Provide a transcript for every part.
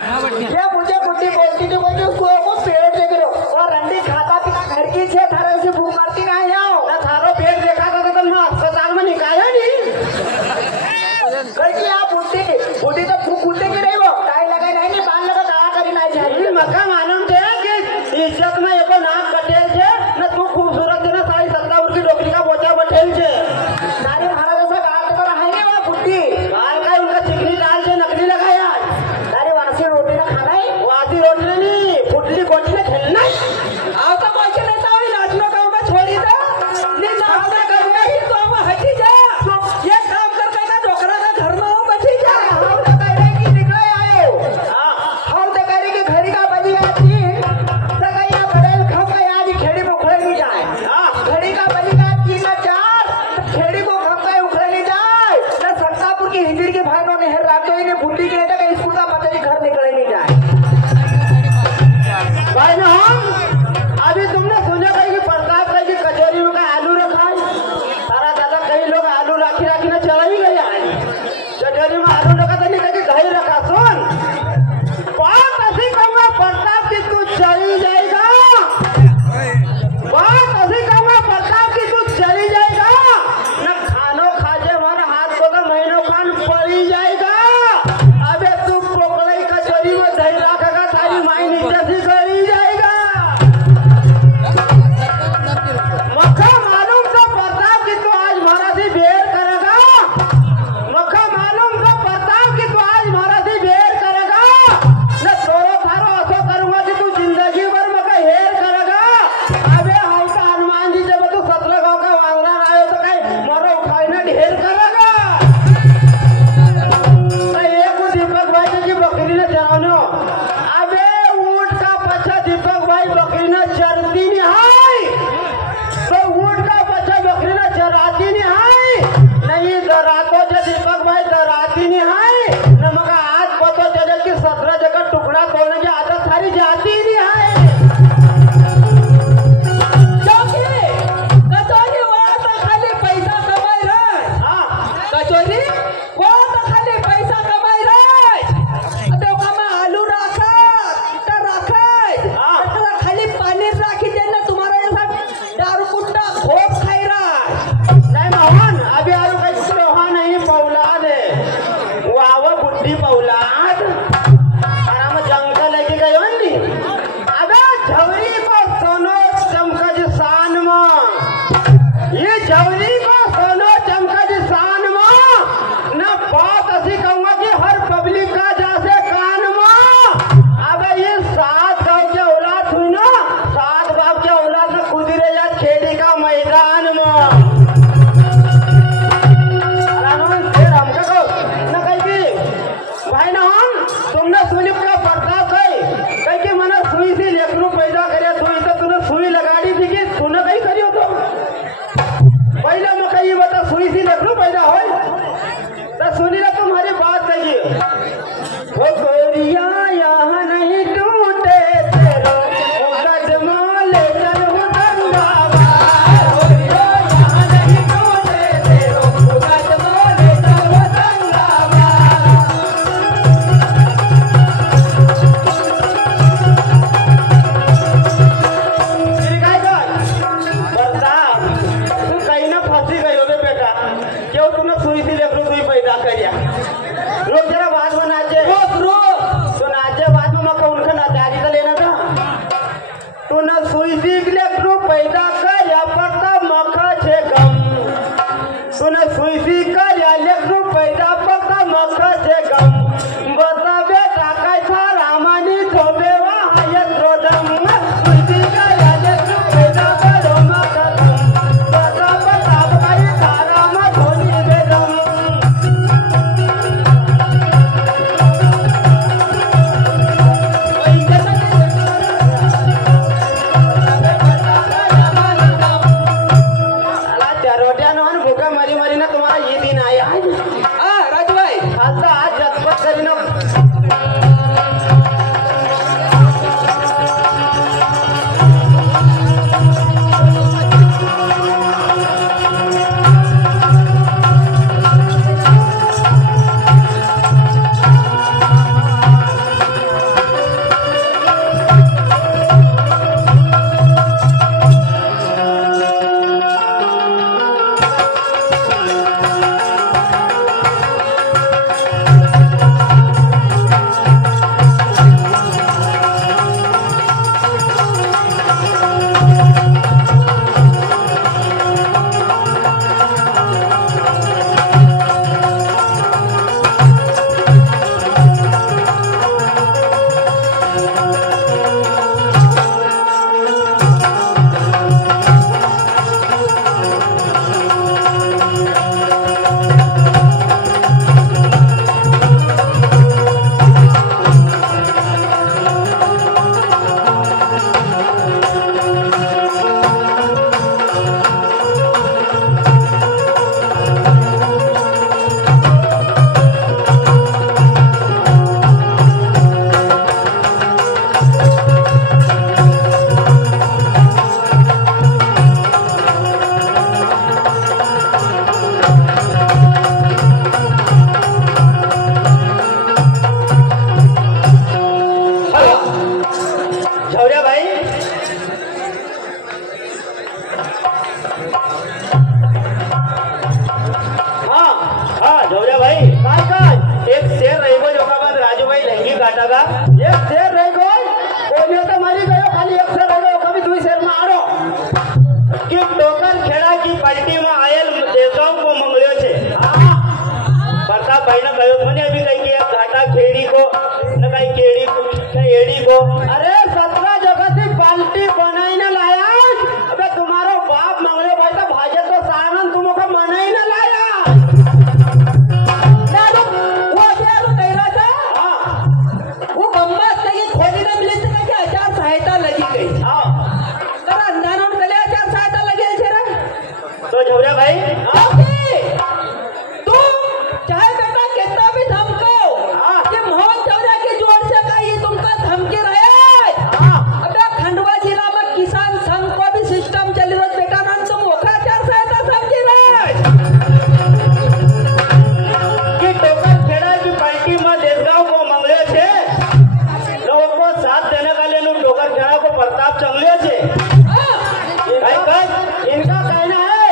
ये मुझे बुढ़ी बोलती थी बोलती उसको वो पेड़ देख रहे हो और रंडी खाता पीता घर की छे थारे उसे भूख मारती ना आओ ना थारो पेड़ देखा था तो मैं अस्पताल में निकाया नहीं कहीं आप बुढ़ी तो भूख उठे की नहीं वो टाई लगाई नहीं बाल लगा दवा करी नहीं जाए मका मालूम थे कि इज्जत में एको नाक कटेल छे ना तू खूबसूरत है ना सारी सत्ता उनकी डोकरी का बोचा बटेल छे सारी महाराज ऐसा गाल तो रहेंगे वहाँ बुढ़ी गाल का उनका चिकनी डाल से नकली लगाया सारी वासी रोटी ना खाना है वासी रोटी नहीं फुटली गोटी ने खेलना है आओ तो पैसे लेता हूँ नाचना गाँव में छोड़ी दे नहीं नाचना करना ही तो हम हटी जा ये काम करके ना डोकरा का घर में हो बची जा हम तो कह रहे कि निकले आए हम तो कह रहे कि घरी का बजी आती तो कहीं बड़े खम का आज खेड़ी में उखड़ नहीं जाए घड़ी का बजी का 3 ना 4 खेड़ी को खम का उखड़ नहीं जाए ना सरसापुर की हिंदी के भाई ने नहर रात ही ने बुढ़ी के तक स्कूल का बच्चा जी घर निकले नहीं जाए भाई ना हम अभी तुमने सुना कहीं कि प्रताप कहीं की कचौरी में का आलू रखा है सारा दादा कई लोग आलू राखी राखी ना चला ही गया है कचौरी में आलू रखा था नहीं कहीं दही रखा सुन बात ऐसी कहूँगा प्रताप की तू चली जाएगा बात ऐसी कहूँगा प्रताप की तू चली जाएगा न खानो खाजे हमारा हाथ को तो महीनों खान पड़ी जाएगा अबे तू पोकड़ई कचौरी में दही रखेगा सारी माई नीचे से गली जाएगा मक्खा मालूम तो प्रताप की तू आज हमारा से बेर करेगा मक्खा मालूम तो प्रताप की तू आज हमारा से बेर करेगा न तोरो थारो असो करूंगा कि तू जिंदगी भर मक्का हेर करेगा अबे हम तो हनुमान जी जब तू 17 गांव का वांगरा आयो तो कहीं मरो उठाई ना ढेर करेगा तो एक दीपक भाई की बकरी ने चरानो अबे ऊंट का बच्चा दीपक भाई बकरी ने चरती नहीं है तो ऊंट का बच्चा बकरी ने चराती नहीं है नहीं दरातो जो दीपक भाई दराती नहीं है न मगा आज पता चले कि 17 जगह टुकड़ा तोड़ने की आदत सारी जाती ही नहीं है कचौरी वाला तो खाली पैसा कमाई रहे कचौरी वो तो खाली पैसा कमाई रहे देखा मैं आलू रखा खाली पानी राखी देना तुम्हारा जैसा दारू कुट्टा खोप खाई रहा नहीं मोहन अभी आलू का लोहा नहीं पौलाद है वो आवा बुढ़ी पौलाद आराम जंगल लेके गयो नहीं अबे झवरी को सोनो चमकज शान में ये झवरी को सोनो चमकज शान में न बात ऐसी कहूंगा कि हर पब्लिक का जैसे कान में अबे ये 7 गांव के औलाद हुई ना 7 बाप के औलाद में कुदरे या खेड़ी का मैदान में भाई ना हम तुमने सुनी का प्रताप कही कि मैंने सुई से लेकरू पैदा करे सुई तो तूने सुई लगाड़ी थी कि तूने कहीं करी हो तो पहले मैं कही बता सुई से लेकरू पैदा हो तो सुनी ना तुम्हारी बात कही वो गोरिया यहाँ नहीं टूटे तेरो कदमों ले चल गंगावा गोरिया यहाँ नहीं टूटे तेरो कदमों ले चल गंगावा तू कहीं ना फंसी गई हो बेटा क्यों तूने सुई से लेकर सुई पैदा कर लोग जरा बात बनाते घाटा का एक शेर रह गई कोई तो मरी गयो खाली एक शेर रह गयो कभी दुई शेर में आड़ो कि टोकर खेड़ा की पार्टी में आयल देवगांव को मंगल्यो छे प्रताप भाई ने कहो मैंने अभी कही कि घाटा खेड़ी को न कहीं केड़ी को कहीं एड़ी को अरे 17 जगह से बाल्टी बनाई न लाया अबे तुम्हारा बाप मंगले भाई तो भाजे तो सानन तुमको मना ही न लाया वो अचार नहीं रहा था वो गम्मत नहीं खोली न मिली थी कि अचार सहायता लगी गई तेरा अंदर उन गले अचार सहायता लगे छे रे तो झवरा भाई चाहे बेटा कितना भी धमको ये मोहन चौरा के जोर से का ये तुमका धमकी रहे अबे खंडवा जिला में किसान संघ को भी सिस्टम चल रहा बेटा नाम तुम ओखा चार सहायता समझी रहे कि टोकर खेड़ा की पार्टी में देवगांव को मंगले छे लोगों को साथ देने का लिए टोकर खेड़ा को प्रताप चंगले छे इनका कहना है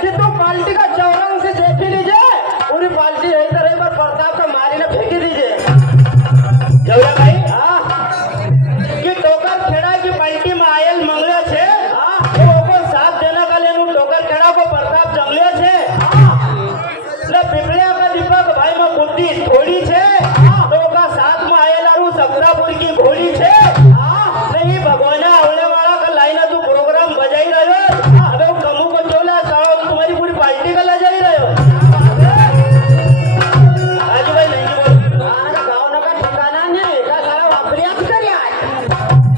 कि तुम पार्टी का चौरंग से देख लीजिए पूरी पार्टी यही तरह पर प्रताप का मारी ने फेंकी दीजिए जवरा भाई कि टोकर खेड़ा की पार्टी में आयल मंगले छे लोगों को साथ देने का लिए टोकर खेड़ा को प्रताप चंगले छे ले पिपलिया का दीपक भाई में बुद्धि थोड़ी छे तो का साथ में आयल आरू सप्तापुर की घोड़ी छे नहीं भगवाना आवने वाला का लाइन तू प्रोग्राम बजाई रहो अबे वो कमू को चोला सालो तुम्हारी पूरी पार्टी का ला जाई रहो राजू भाई नहीं बोल आना गांव ना का ठिकाना नहीं का सारा वापरियाच करिया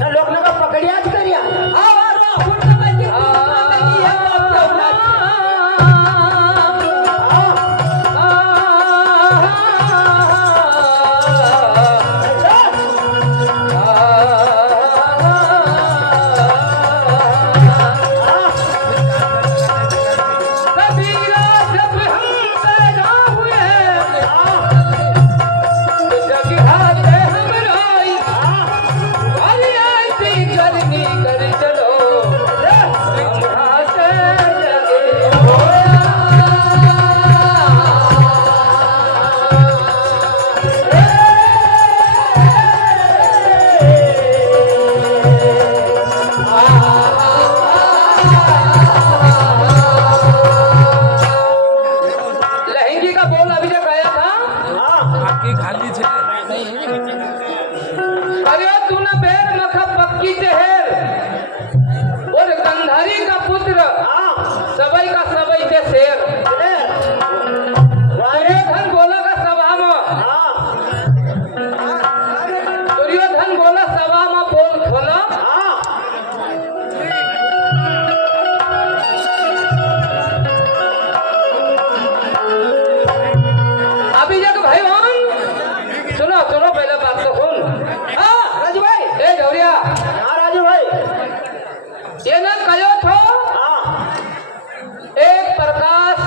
ना लोग ना का पकड़ियाच करिया रो फुट का की लहंगी का बोल अभी जो गया था खाली छे अरे तूने बेर मखा पक्की चेहर और गंधारी का पुत्र सबई का सबई के शेर दुर्योधन बोला का सभा में दुर्योधन बोला सभा में बोल खोला अभी जग भाई सुनो सुनो पहले बात तो सुन राजू भाई ए गौरिया राजू भाई ये न कहो थो एक प्रकाश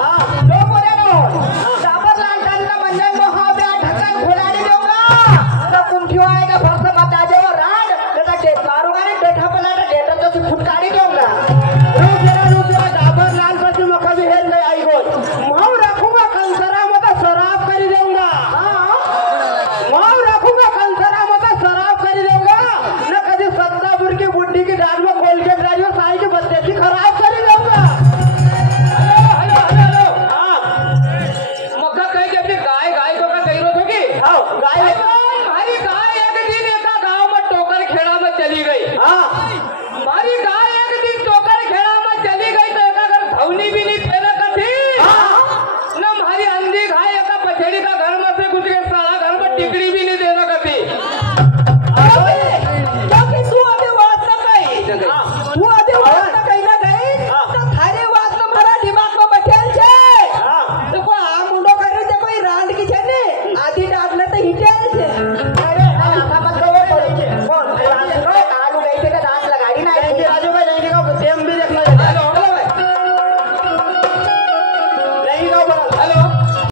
जो बोले नो डाबर लाल का मंजन में हाँ बे ढक्कन खुलाने दूंगा तो कुंठियों आएगा भरसा बता दे और राड लेकिन डेट मारूंगा नहीं डेटा पला डेटा तो सिर्फ फुटकारी दूंगा रुक जरा डाबर लाल बस में कभी हेल नहीं आई हो माऊ रखूंगा कंसरा मत शराब कर दूंगा माऊ रखूंगा कंसरा मत शराब कर दूंगा न कभी सत्तापुर की बुड्ढी की दाल में खोल के ड्राइवर साई के बच्चे की खराब कर दूंगा मक्का कहीं के अपनी गाय को का कही रोज होगी गाय हमारी गाय एक दिन एक गांव में टोकर खेड़ा में चली गई हमारी गाय एक दिन टोकर खेड़ा में चली गई तो एक अगर धौनी भी नहीं पैदा करती न हमारी अंधी गाय एक पछेड़ी का घर में से घुस के साला घर में टिकड़ी भी नहीं देना करती क्योंकि तू अभी बात न कही तू अभी बात न कही ना गई तो थारे बात न मारा दिमाग में बैठेल छे देखो आ मुंडो करे देखो ई रांड की छे ने आधी डाटले तो हिटेल छे अरे आथा मत कहो कौन आलू गई थे का दांत लगाड़ी ना जाएंगे राजू भाई जाएंगे का टेम भी देखना है हेलो जाएंगे का हेलो